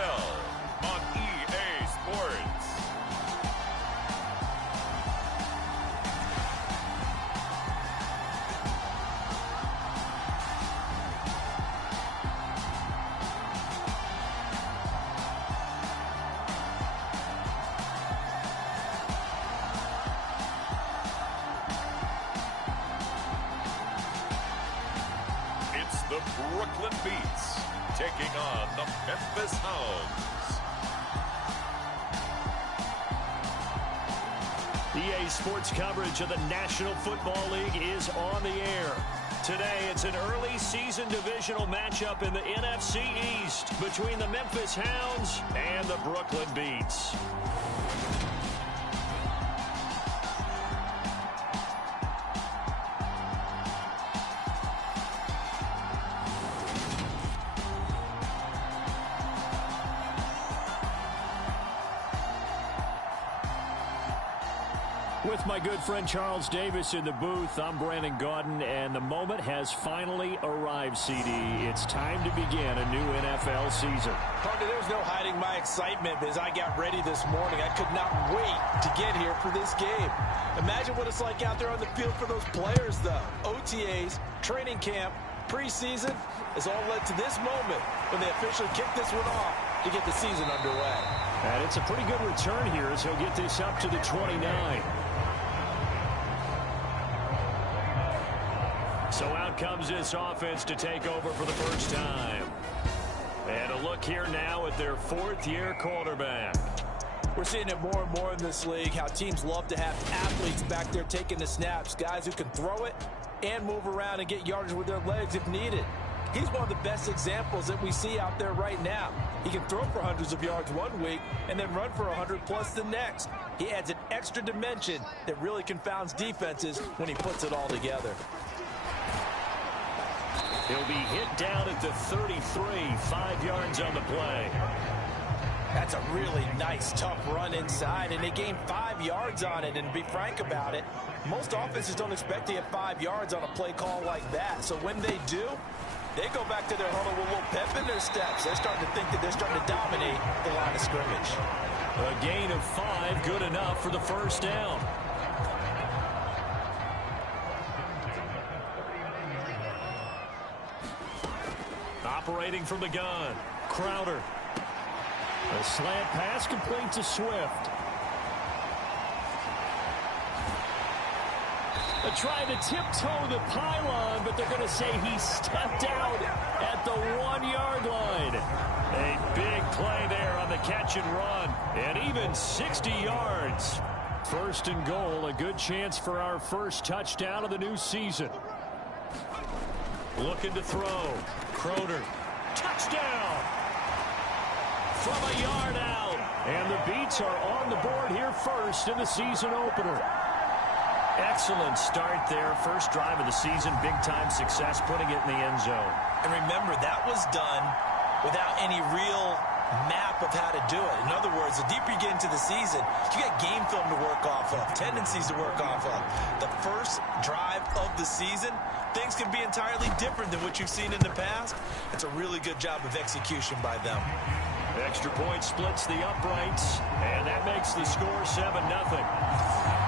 NFL on EA Sports. It's the Brooklyn Beats taking on the Memphis Hounds. EA Sports coverage of the National Football League is on the air. Today, it's an early season divisional matchup in the NFC East between the Memphis Hounds and the Brooklyn Beats. With my good friend Charles Davis in the booth, I'm Brandon Gaudin, and the moment has finally arrived, CD. It's time to begin a new NFL season. Partner, there's no hiding my excitement as I got ready this morning. I could not wait to get here for this game. Imagine what it's like out there on the field for those players, though. OTAs, training camp, preseason has all led to this moment when they officially kick this one off to get the season underway. And it's a pretty good return here as he'll get this up to the 29. So out comes this offense to take over for the first time. And a look here now at their fourth-year quarterback. We're seeing it more and more in this league, how teams love to have athletes back there taking the snaps, guys who can throw it and move around and get yardage with their legs if needed. He's one of the best examples that we see out there right now. He can throw for hundreds of yards one week and then run for 100+ the next. He adds an extra dimension that really confounds defenses when he puts it all together. He'll be hit down at the 33, 5 yards on the play. That's a really nice, tough run inside, and they gained 5 yards on it. And to be frank about it, most offenses don't expect to get 5 yards on a play call like that. So when they do, they go back to their huddle with a little pep in their steps. They're starting to think that they're starting to dominate the line of scrimmage. A gain of 5, good enough for the first down. Operating from the gun, Crowder. A slant pass complete to Swift. They're trying to tiptoe the pylon, but they're going to say he stepped out at the 1-yard line. A big play there on the catch and run, and even 60 yards. First and goal, a good chance for our first touchdown of the new season. Looking to throw. Crowder. Touchdown! From a yard out. And the Beats are on the board here first in the season opener. Excellent start there. First drive of the season. Big-time success putting it in the end zone. And remember, that was done without any real map of how to do it. In other words, the deeper you get into the season, you got game film to work off of, tendencies to work off of. The first drive of the season, things can be entirely different than what you've seen in the past. It's a really good job of execution by them. Extra point splits the uprights, and that makes the score 7-0.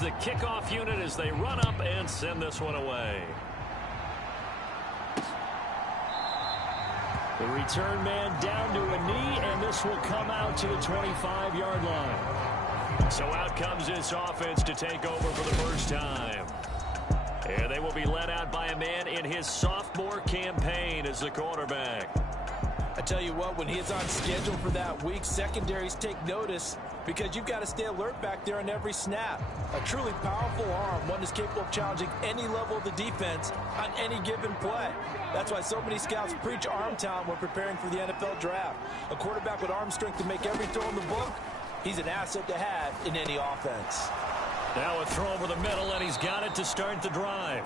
The kickoff unit as they run up and send this one away. The return man down to a knee, and this will come out to the 25-yard line. So out comes this offense to take over for the first time. And they will be led out by a man in his sophomore campaign as the quarterback. I tell you what, when he is on schedule for that week, secondaries take notice because you've got to stay alert back there on every snap. A truly powerful arm, one is capable of challenging any level of the defense on any given play. That's why so many scouts preach arm talent when preparing for the NFL draft. A quarterback with arm strength to make every throw in the book, he's an asset to have in any offense. Now a throw over the middle, and he's got it to start the drive.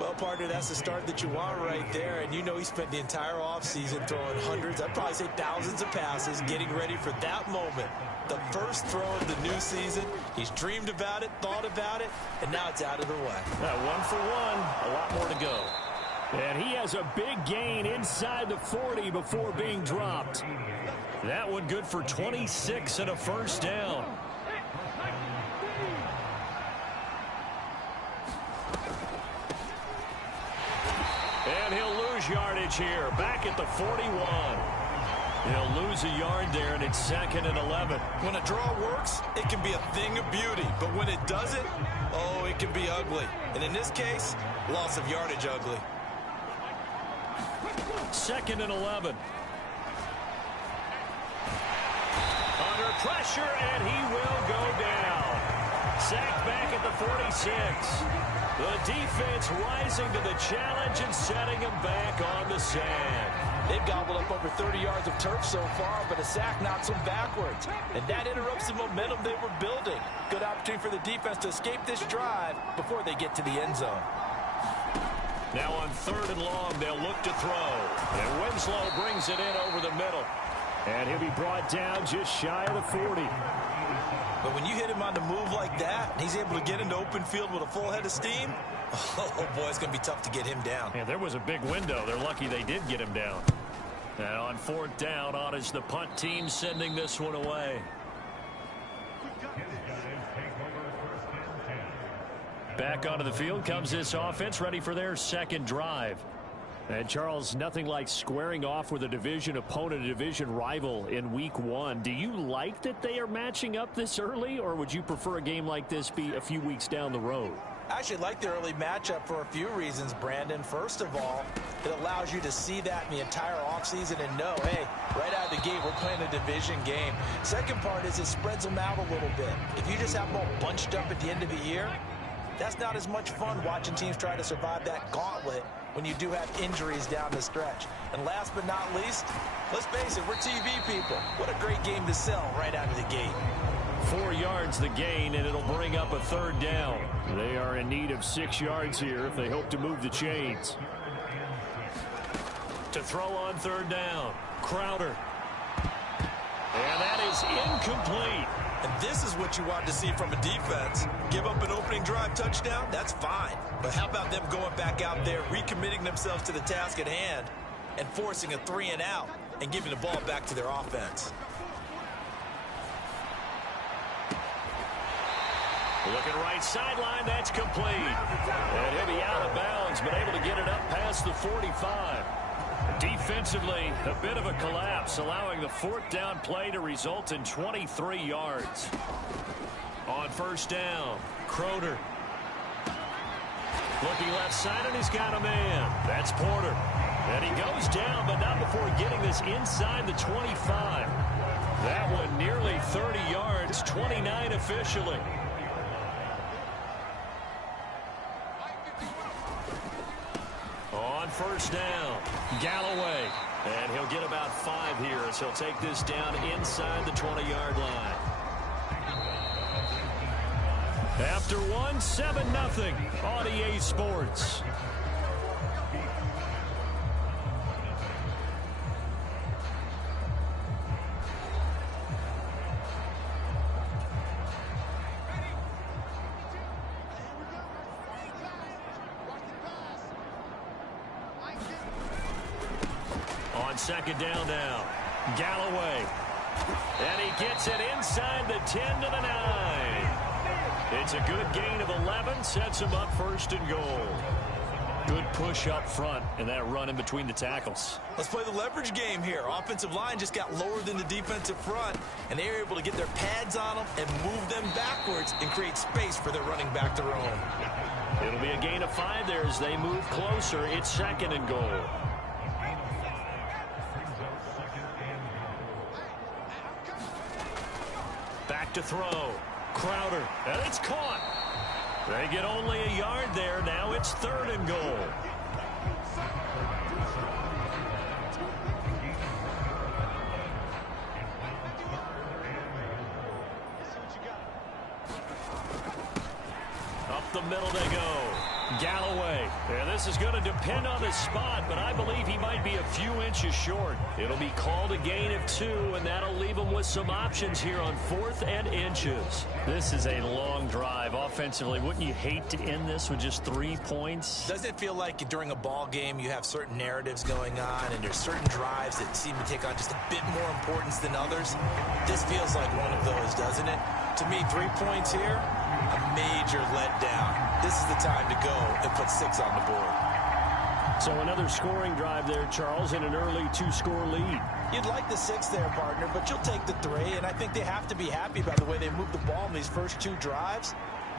Well, partner, that's the start that you want right there. And you know he spent the entire offseason throwing hundreds, I'd probably say thousands of passes, getting ready for that moment. The first throw of the new season. He's dreamed about it, thought about it, and now it's out of the way. 1 for 1, a lot more to go. And he has a big gain inside the 40 before being dropped. That one good for 26 and a first down. And he'll lose yardage here, back at the 41. He'll lose a yard there, and it's 2nd and 11. When a draw works, it can be a thing of beauty. But when it doesn't, oh, it can be ugly. And in this case, loss of yardage ugly. 2nd and 11. Under pressure, and he will go down. Sacked back at the 46. The defense rising to the challenge and setting him back on the sand. They've gobbled up over 30 yards of turf so far, but a sack knocks them backwards. And that interrupts the momentum they were building. Good opportunity for the defense to escape this drive before they get to the end zone. Now on 3rd and long, they'll look to throw. And Winslow brings it in over the middle. And he'll be brought down just shy of the 40. But when you hit him on the move like that, and he's able to get into open field with a full head of steam, oh boy, it's going to be tough to get him down. Yeah, there was a big window. They're lucky they did get him down. And on 4th down, on is the punt team sending this one away. Back onto the field comes this offense, ready for their 2nd drive. And Charles, nothing like squaring off with a division opponent, a division rival in week 1. Do you like that they are matching up this early, or would you prefer a game like this be a few weeks down the road? I actually like the early matchup for a few reasons, Brandon. First of all, it allows you to see that in the entire offseason and know, hey, right out of the gate, we're playing a division game. Second part is it spreads them out a little bit. If you just have them all bunched up at the end of the year, that's not as much fun watching teams try to survive that gauntlet when you do have injuries down the stretch. And last but not least, let's face it, we're TV people. What a great game to sell right out of the gate. 4 yards the gain, and it'll bring up a 3rd down. They are in need of 6 yards here if they hope to move the chains. To throw on 3rd down, Crowder. And that is incomplete. And this is what you want to see from a defense. Give up an opening drive touchdown, that's fine. But how about them going back out there, recommitting themselves to the task at hand, and forcing a 3 and out, and giving the ball back to their offense. Looking right sideline, that's complete. And he'll be out of bounds, but able to get it up past the 45. Defensively, a bit of a collapse, allowing the 4th down play to result in 23 yards. On 1st down, Crowder. Looking left side, and he's got a man. That's Porter. And he goes down, but not before getting this inside the 25. That one nearly 30 yards, 29 officially. On 1st down, Galloway. And he'll get about 5 here as he'll take this down inside the 20-yard line. After 1, 7-0 on EA Sports. On 2nd down now, Galloway. And he gets it inside the 10 to the 9. It's a good gain of 11, sets him up 1st and goal. Good push up front and that run in between the tackles. Let's play the leverage game here. Offensive line just got lower than the defensive front, and they were able to get their pads on them and move them backwards and create space for their running back to roam. It'll be a gain of 5 there as they move closer. It's 2nd and goal. Back to throw. Crowder, and it's caught. They get only a yard there. Now it's 3rd and goal. Up the middle they go. Galloway. And this is going to depend on the spot, but I believe he might be a few inches short. It'll be called a gain of 2, and that'll leave him with some options here on 4th and inches. This is a long drive offensively. Wouldn't you hate to end this with just 3 points? Doesn't it feel like during a ball game you have certain narratives going on and there's certain drives that seem to take on just a bit more importance than others? This feels like one of those, doesn't it? To me, 3 points here, a major letdown. This is the time to go and put 6 on the board. So another scoring drive there, Charles, and an early 2-score lead. You'd like the 6 there, partner, but you'll take the 3, and I think they have to be happy about the way they moved the ball in these first 2 drives.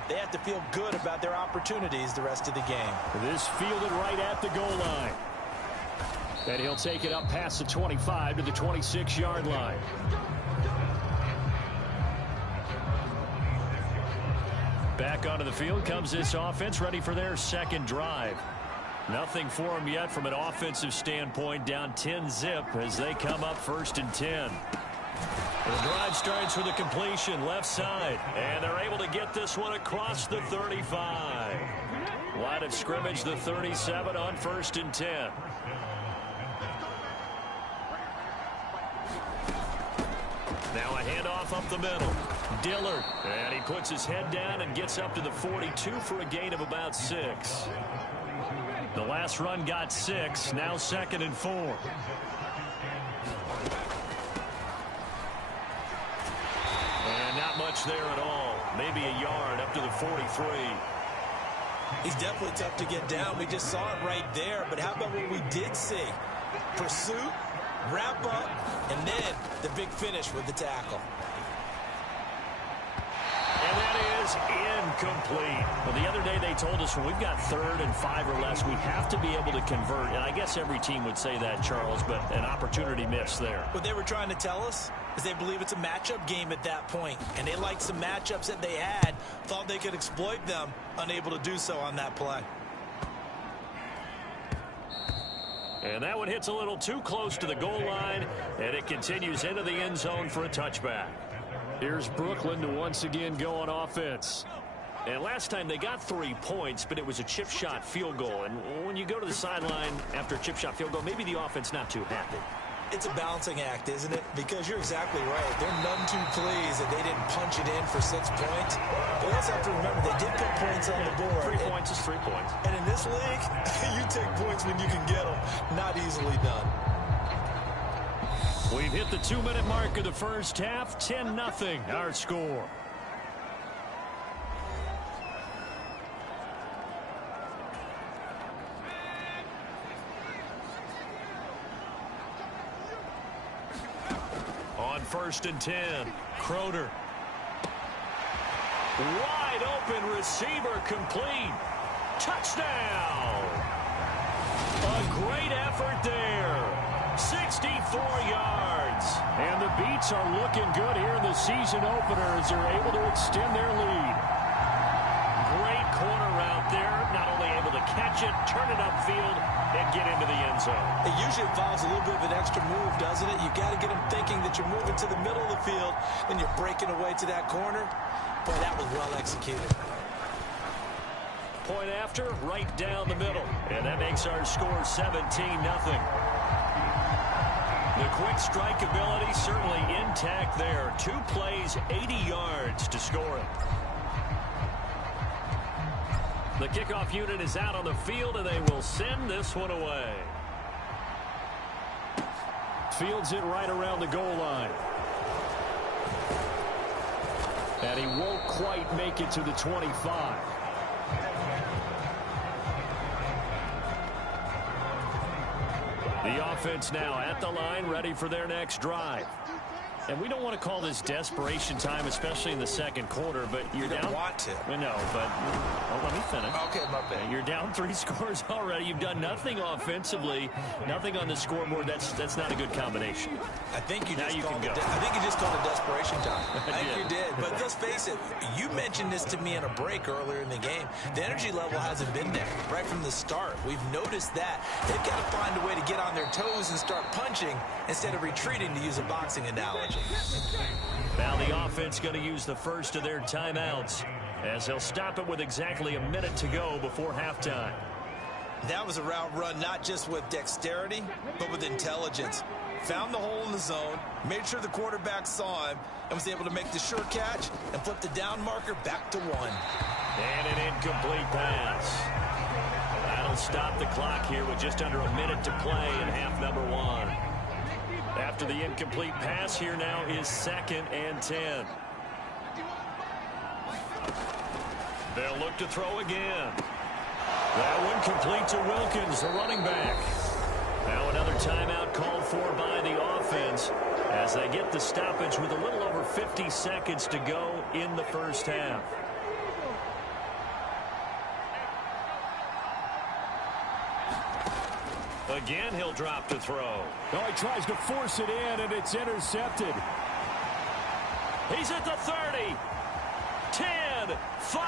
They have to feel good about their opportunities the rest of the game. This fielded right at the goal line. And he'll take it up past the 25 to the 26-yard line. Back onto the field comes this offense, ready for their second drive. Nothing for them yet from an offensive standpoint, down 10-zip as they come up 1st and 10. The drive starts with a completion left side, and they're able to get this one across the 35. Line of scrimmage, the 37 on 1st and 10. Now a handoff up the middle. Dillard, and he puts his head down and gets up to the 42 for a gain of about 6. The last run got 6, now 2nd and 4. And not much there at all. Maybe a yard up to the 43. He's definitely tough to get down. We just saw it right there. But how about what we did see? Pursuit, wrap up, and then the big finish with the tackle. And that is incomplete. Well, the other day they told us when we've got 3rd and 5 or less, we have to be able to convert. And I guess every team would say that, Charles, but an opportunity missed there. What they were trying to tell us is they believe it's a matchup game at that point. And they liked some matchups that they had, thought they could exploit them, unable to do so on that play. And that one hits a little too close to the goal line, and it continues into the end zone for a touchback. Here's Brooklyn to once again go on offense. And last time they got 3 points, but it was a chip shot field goal. And when you go to the sideline after a chip shot field goal, maybe the offense not too happy. It's a balancing act, isn't it? Because you're exactly right. They're none too pleased that they didn't punch it in for 6 points. But you also have to remember, they did put points on the board. 3 points is 3 points. And in this league, you take points when you can get them. Not easily done. We've hit the 2-minute mark of the first half. 10-0 our score. On 1st and 10, Crowder. Wide open receiver complete. Touchdown. A great effort there. 64 yards. And the Beats are looking good here in the season opener as they're able to extend their lead. Great corner route there. Not only able to catch it, turn it upfield, and get into the end zone. It usually involves a little bit of an extra move, doesn't it? You've got to get them thinking that you're moving to the middle of the field and you're breaking away to that corner. Boy, that was well executed. Point after, right down the middle. And that makes our score 17-0. The quick strike ability certainly intact there. 2 plays, 80 yards to score it. The kickoff unit is out on the field, and they will send this one away. Fields it right around the goal line. And he won't quite make it to the 25. The offense now at the line, ready for their next drive. And we don't want to call this desperation time, especially in the second quarter, but you're down. You don't want to. We know, but let me finish. Okay, my bad. You're down 3 scores already. You've done nothing offensively, nothing on the scoreboard. That's not a good combination. I think you now just you called can go. I think you just called it desperation time. I think did. you did. But let's face it, you mentioned this to me in a break earlier in the game. The energy level hasn't been there right from the start. We've noticed that. They've got to find a way to get on their toes and start punching instead of retreating, to use a boxing analogy. Now the offense going to use the first of their timeouts. as they'll stop it with exactly a minute to go before halftime. That was a route run not just with dexterity, but with intelligence. Found the hole in the zone, made sure the quarterback saw him, and was able to make the sure catch and flip the down marker back to 1. And an incomplete pass. That'll stop the clock here with just under a minute to play in half number 1. After the incomplete pass, here now is 2nd and 10. They'll look to throw again. That one complete to Wilkins, the running back. Now another timeout called for by the offense as they get the stoppage with a little over 50 seconds to go in the first half. Again, he'll drop to throw. Oh, he tries to force it in, and it's intercepted. He's at the 30. 10, 5,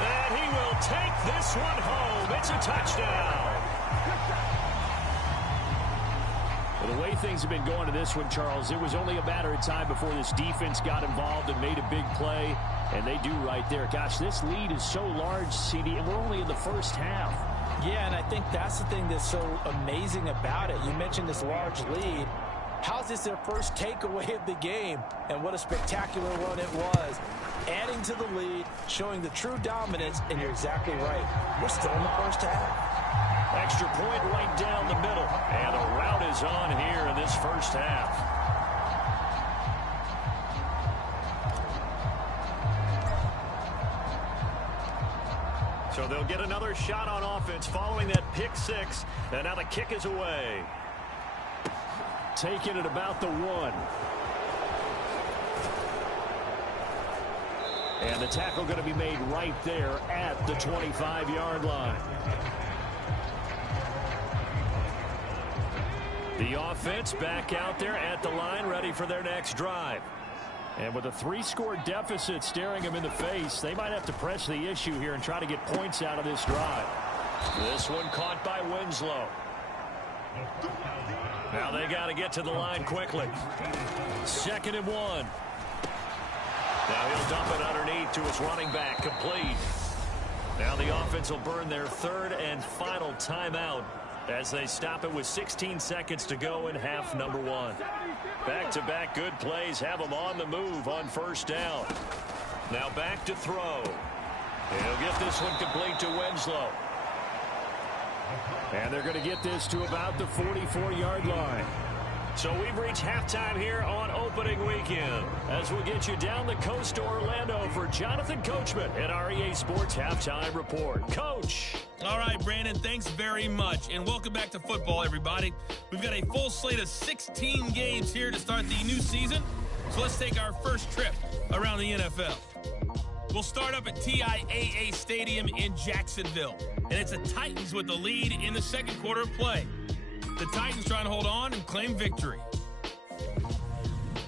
and he will take this one home. It's a touchdown. Well, the way things have been going to this one, Charles, it was only a matter of time before this defense got involved and made a big play, and they do right there. Gosh, this lead is so large, CD, and we're only in the first half. Yeah, and I think that's the thing that's so amazing about it. You mentioned this large lead. How's this their first takeaway of the game? And what a spectacular one it was. Adding to the lead, showing the true dominance, and you're exactly right. We're still in the first half. Extra point right down the middle. And the route is on here in this first half. So they'll get another shot on offense following that pick 6. And now the kick is away. Taking it about the 1. And the tackle going to be made right there at the 25-yard line. The offense back out there at the line, ready for their next drive. And with a 3-score deficit staring them in the face, they might have to press the issue here and try to get points out of this drive. This one caught by Winslow. Now they got to get to the line quickly. 2nd and 1. Now he'll dump it underneath to his running back, complete. Now the offense will burn their 3rd and final timeout as they stop it with 16 seconds to go in half number 1. Back-to-back good plays have them on the move on first down. Now back to throw. He'll get this one complete to Winslow. And they're going to get this to about the 44-yard line. So we've reached halftime here on opening weekend as we'll get you down the coast to Orlando for Jonathan Coachman at our EA Sports Halftime Report. Coach. All right, Brandon, thanks very much. And welcome back to football, everybody. We've got a full slate of 16 games here to start the new season. So let's take our first trip around the NFL. We'll start up at TIAA Stadium in Jacksonville. And it's the Titans with the lead in the second quarter of play. The Titans trying to hold on and claim victory.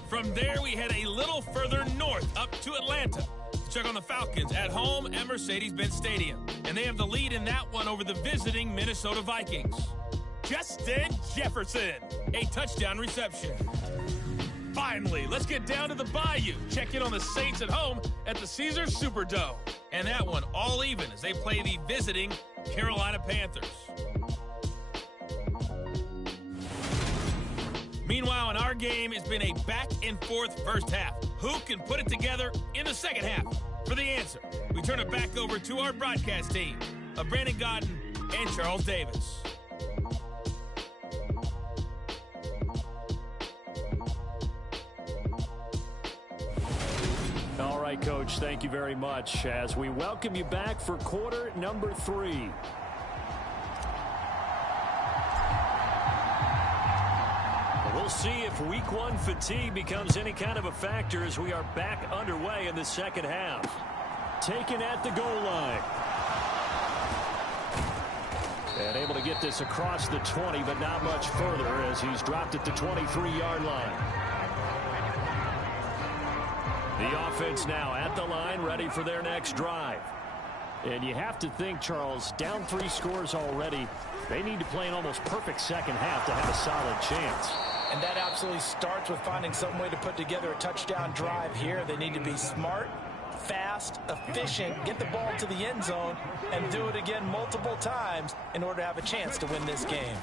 From there, we head a little further north up to Atlanta to check on the Falcons at home at Mercedes-Benz Stadium. And they have the lead in that one over the visiting Minnesota Vikings. Justin Jefferson, a touchdown reception. Finally, let's get down to the Bayou. Check in on the Saints at home at the Caesars Superdome. And that one all even as they play the visiting Carolina Panthers. Meanwhile, in our game, it's been a back-and-forth first half. Who can put it together in the second half? For the answer, we turn it back over to our broadcast team of Brandon Gaudin and Charles Davis. All right, Coach, thank you very much as we welcome you back for quarter number 3. We'll see if week 1 fatigue becomes any kind of a factor as we are back underway in the second half. Taken at the goal line. And able to get this across the 20, but not much further as he's dropped at the 23-yard line. The offense now at the line, ready for their next drive. And you have to think, Charles, down 3 scores already. They need to play an almost perfect second half to have a solid chance. And that absolutely starts with finding some way to put together a touchdown drive here. They need to be smart, fast, efficient, get the ball to the end zone, and do it again multiple times in order to have a chance to win this game.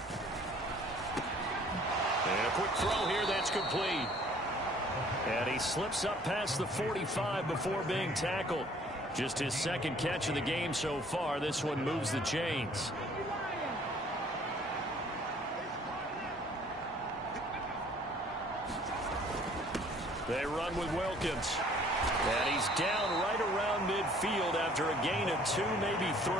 And a quick throw here that's complete. And he slips up past the 45 before being tackled. Just his second catch of the game so far. This one moves the chains. They run with Wilkins. And he's down right around midfield after a gain of 2, maybe 3.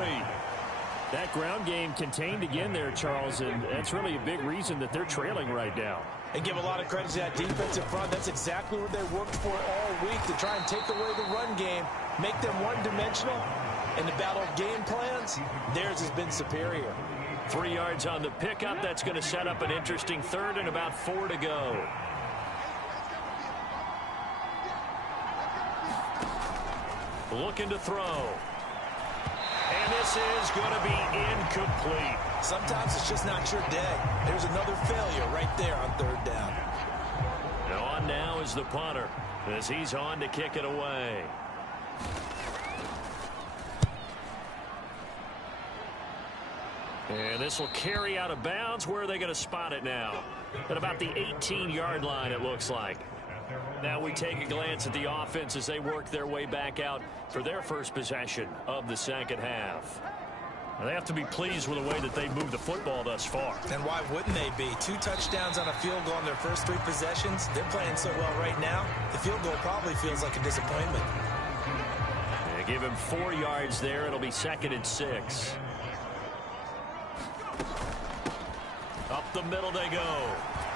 That ground game contained again there, Charles, and that's really a big reason that they're trailing right now. And give a lot of credit to that defensive front. That's exactly what they worked for all week, to try and take away the run game, make them one-dimensional. In the battle of game plans, theirs has been superior. 3 yards on the pickup. That's going to set up an interesting third and about 4 to go. Looking to throw. And this is going to be incomplete. Sometimes it's just not your day. There's another failure right there on third down. And on now is the punter as he's on to kick it away. And this will carry out of bounds. Where are they going to spot it now? At about the 18-yard line, it looks like. Now we take a glance at the offense as they work their way back out for their first possession of the second half. Now they have to be pleased with the way that they moved the football thus far. And why wouldn't they be? 2 touchdowns on a field goal in their first 3 possessions. They're playing so well right now, the field goal probably feels like a disappointment. They give him 4 yards there. It'll be 2nd and 6. Up the middle they go.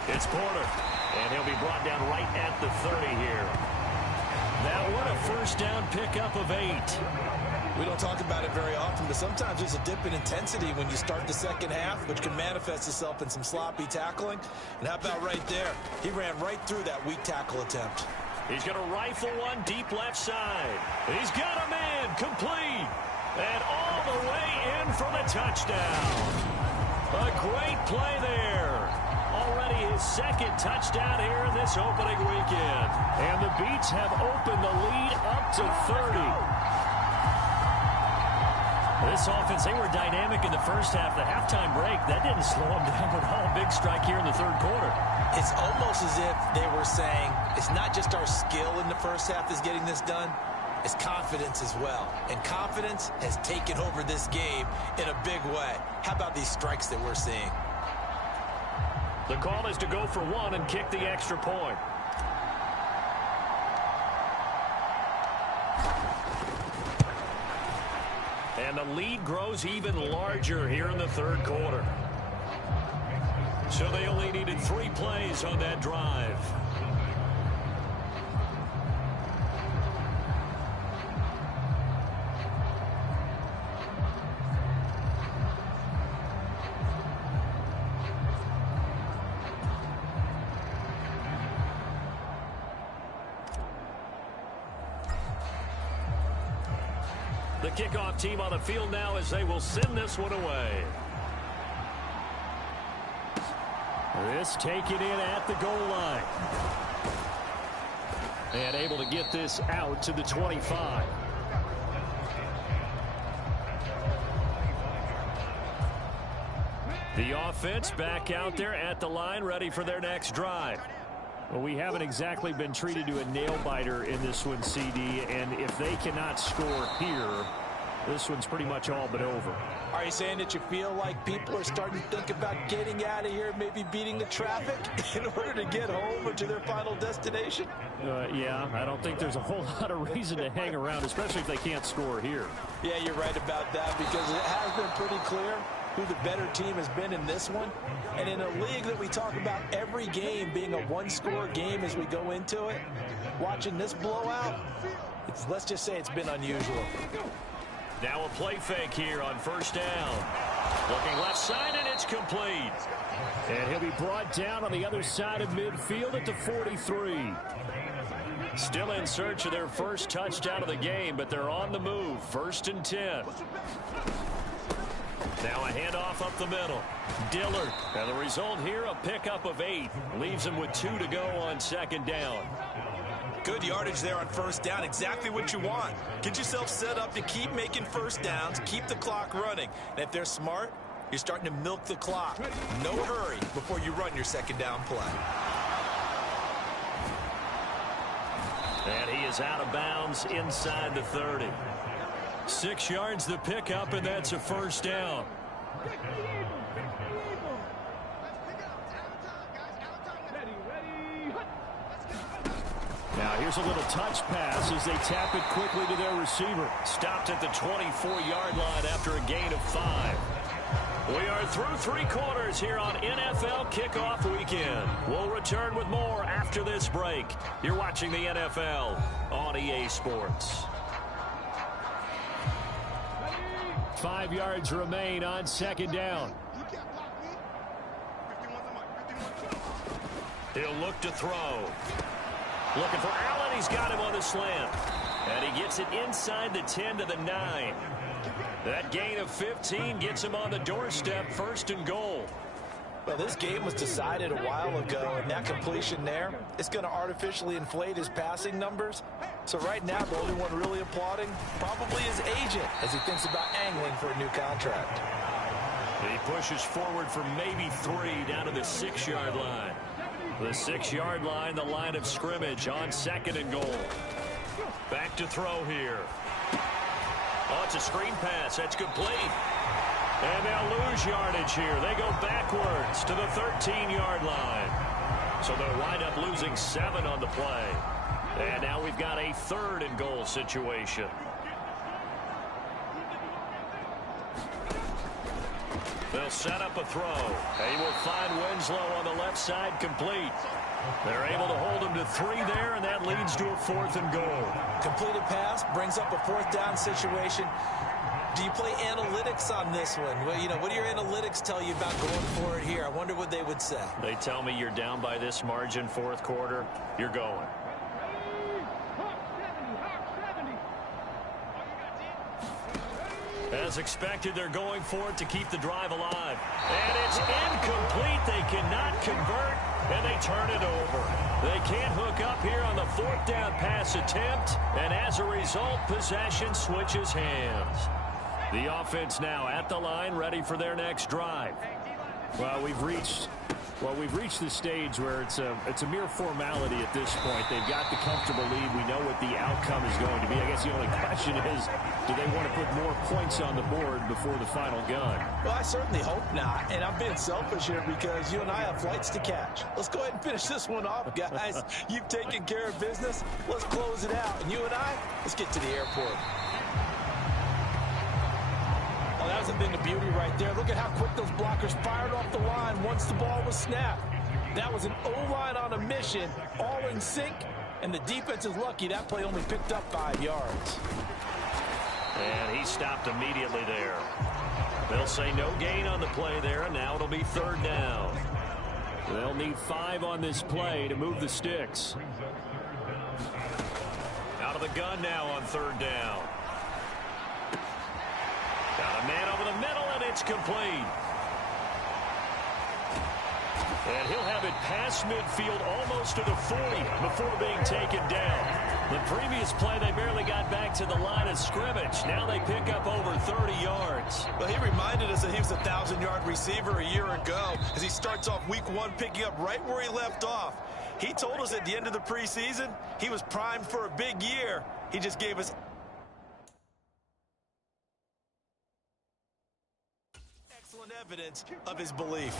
It's Porter. And he'll be brought down right at the 30 here. That one, a first down pickup of 8. We don't talk about it very often, but sometimes there's a dip in intensity when you start the second half, which can manifest itself in some sloppy tackling. And how about right there? He ran right through that weak tackle attempt. He's going to rifle one deep left side. He's got a man complete. And all the way in for the touchdown. A great play there. Already his 2nd touchdown here in this opening weekend. And the Beats have opened the lead up to 30. This offense, they were dynamic in the first half. The halftime break, that didn't slow them down at all. Big strike here in the third quarter. It's almost as if they were saying, it's not just our skill in the first half that's getting this done, it's confidence as well. And confidence has taken over this game in a big way. How about these strikes that we're seeing? The call is to go for 1 and kick the extra point. And the lead grows even larger here in the third quarter. So they only needed 3 plays on that drive. The kickoff team on the field now as they will send this one away. This taken in at the goal line. And able to get this out to the 25. The offense back out there at the line, ready for their next drive. Well, we haven't exactly been treated to a nail-biter in this one, CD, and if they cannot score here, this one's pretty much all but over. Are you saying that you feel like people are starting to think about getting out of here, maybe beating the traffic in order to get home or to their final destination? Yeah, I don't think there's a whole lot of reason to hang around, especially if they can't score here. Yeah, you're right about that, because it has been pretty clear who the better team has been in this one. And in a league that we talk about every game being a one-score game as we go into it, watching this blowout, let's just say it's been unusual. Now a play fake here on first down. Looking left side, and it's complete. And he'll be brought down on the other side of midfield at the 43. Still in search of their first touchdown of the game, but they're on the move. 1st and 10. Now a handoff up the middle. Dillard. And the result here, a pickup of 8. Leaves him with 2 to go on 2nd down. Good yardage there on first down. Exactly what you want. Get yourself set up to keep making first downs, keep the clock running. And if they're smart, you're starting to milk the clock. No hurry before you run your second down play. And he is out of bounds inside the 30. 6 yards the pickup, and that's a first down. Now here's a little touch pass as they tap it quickly to their receiver. Stopped at the 24-yard line after a gain of 5. We are through 3 quarters here on NFL Kickoff Weekend. We'll return with more after this break. You're watching the NFL on EA Sports. 5 yards remain on second down. He'll look to throw. Looking for Allen. He's got him on the slant. And he gets it inside the 10 to the 9. That gain of 15 gets him on the doorstep, first and goal. Well, this game was decided a while ago, and that completion there is going to artificially inflate his passing numbers. So right now, the only one really applauding probably his agent as he thinks about angling for a new contract. He pushes forward for maybe 3 down to the 6-yard line. The 6-yard line, the line of scrimmage on second and goal. Back to throw here. Oh, it's a screen pass. That's complete. And they'll lose yardage here. They go backwards to the 13-yard line. So they'll wind up losing 7 on the play. And now we've got a third and goal situation. They'll set up a throw. They will find Winslow on the left side, complete. They're able to hold him to 3 there, and that leads to a 4th and goal. Completed pass brings up a 4th down situation. Do you play analytics on this one? Well, you know, what do your analytics tell you about going for it here? I wonder what they would say. They tell me you're down by this margin, 4th quarter, you're going. As expected, they're going for it to keep the drive alive. And it's incomplete. They cannot convert, and they turn it over. They can't hook up here on the 4th down pass attempt, and as a result, possession switches hands. The offense now at the line, ready for their next drive. Well, we've reached the stage where it's a mere formality at this point. They've got the comfortable lead. We know what the outcome is going to be. I guess the only question is, do they want to put more points on the board before the final gun? Well, I certainly hope not. And I'm being selfish here because you and I have flights to catch. Let's go ahead and finish this one off, guys. You've taken care of business. Let's close it out. And you and I, let's get to the airport. Oh, that was a thing of beauty right there. Look at how quick those blockers fired off the line once the ball was snapped. That was an O-line on a mission, all in sync, and the defense is lucky that play only picked up 5 yards. And he stopped immediately there. They'll say no gain on the play there, and now it'll be 3rd down. They'll need 5 on this play to move the sticks. Out of the gun now on 3rd down. Got a man over the middle, and it's complete. And he'll have it past midfield almost to the 40 before being taken down. The previous play, they barely got back to the line of scrimmage. Now they pick up over 30 yards. Well, he reminded us that he was a 1,000-yard receiver a year ago as he starts off week 1 picking up right where he left off. He told us at the end of the preseason he was primed for a big year. He just gave us excellent evidence of his belief.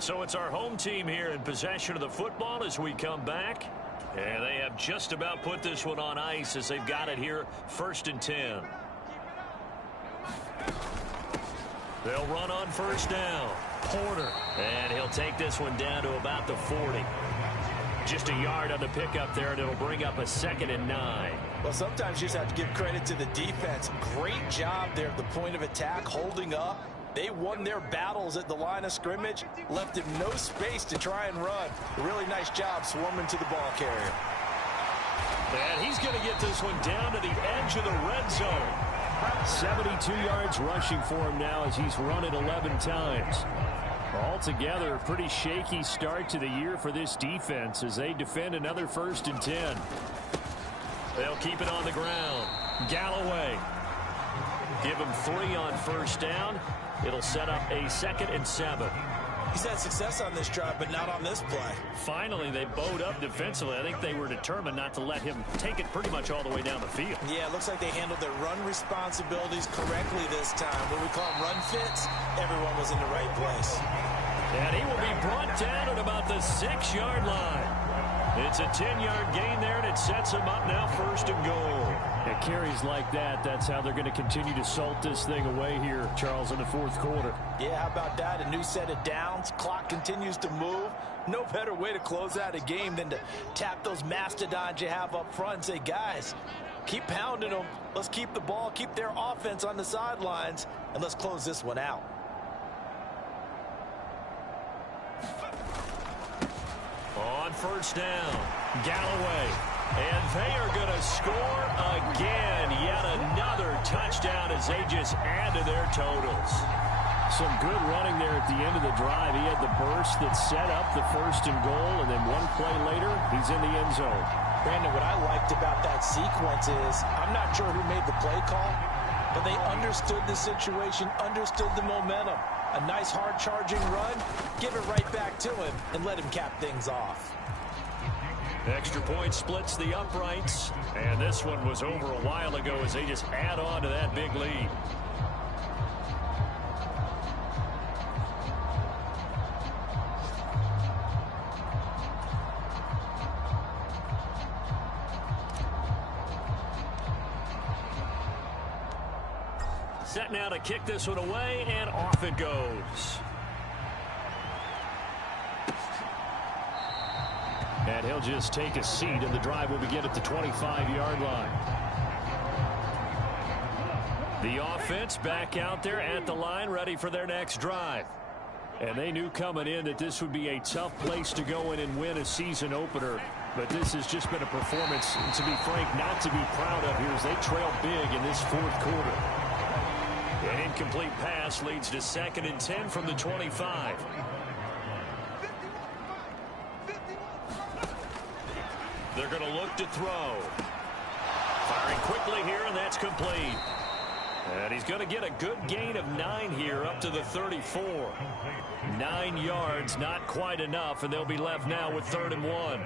So it's our home team here in possession of the football as we come back. And they have just about put this one on ice as they've got it here, 1st and 10. They'll run on 1st down. Porter. And he'll take this one down to about the 40. Just a yard on the pickup there, and it'll bring up a 2nd and 9. Well, sometimes you just have to give credit to the defense. Great job there at the point of attack, holding up. They won their battles at the line of scrimmage, left him no space to try and run. Really nice job swarming to the ball carrier. And he's going to get this one down to the edge of the red zone. 72 yards rushing for him now as he's run it 11 times. Altogether, a pretty shaky start to the year for this defense as they defend another 1st and 10. They'll keep it on the ground. Galloway. Give him 3 on 1st down. It'll set up a 2nd and 7. He's had success on this drive, but not on this play. Finally, they bowed up defensively. I think they were determined not to let him take it pretty much all the way down the field. Yeah, it looks like they handled their run responsibilities correctly this time. When we call them run fits, everyone was in the right place. And he will be brought down at about the 6-yard line. It's a 10-yard gain there, and it sets him up now 1st and goal. At carries like that, that's how they're going to continue to salt this thing away here, Charles, in the 4th quarter. Yeah, how about that? A new set of downs. Clock continues to move. No better way to close out a game than to tap those mastodons you have up front and say, guys, keep pounding them. Let's keep the ball, keep their offense on the sidelines, and let's close this one out. On 1st down, Galloway. And they are going to score again. Yet another touchdown as they just add to their totals. Some good running there at the end of the drive. He had the burst that set up the 1st and goal, and then one play later, he's in the end zone. Brandon, what I liked about that sequence is, I'm not sure who made the play call, but they understood the situation, understood the momentum. A nice hard-charging run, give it right back to him, and let him cap things off. Extra point splits the uprights, and this one was over a while ago as they just add on to that big lead. Set now to kick this one away, and off it goes. And he'll just take a seat, and the drive will begin at the 25-yard line. The offense back out there at the line, ready for their next drive. And they knew coming in that this would be a tough place to go in and win a season opener. But this has just been a performance, to be frank, not to be proud of here as they trail big in this 4th quarter. An incomplete pass leads to 2nd and 10 from the 25. They're going to look to throw. Firing quickly here, and that's complete. And he's going to get a good gain of 9 here up to the 34. 9 yards, not quite enough, and they'll be left now with 3rd and 1.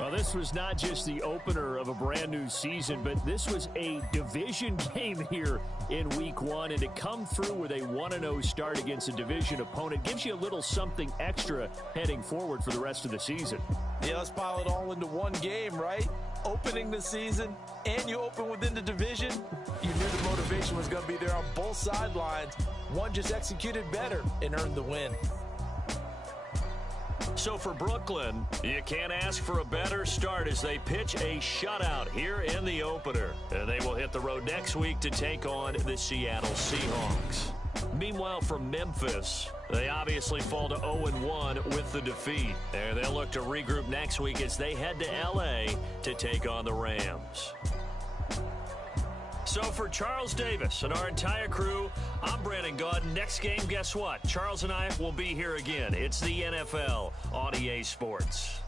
Well, this was not just the opener of a brand new season, but this was a division game here in week 1. And to come through with a 1-0 start against a division opponent gives you a little something extra heading forward for the rest of the season. Yeah, let's pile it all into one game, right? Opening the season, and you open within the division. You knew the motivation was going to be there on both sidelines. One just executed better and earned the win. So for Brooklyn, you can't ask for a better start as they pitch a shutout here in the opener. And they will hit the road next week to take on the Seattle Seahawks. Meanwhile, from Memphis, they obviously fall to 0-1 with the defeat. And they'll look to regroup next week as they head to L.A. to take on the Rams. So for Charles Davis and our entire crew, I'm Brandon Gaudin. Next game, guess what? Charles and I will be here again. It's the NFL on EA Sports.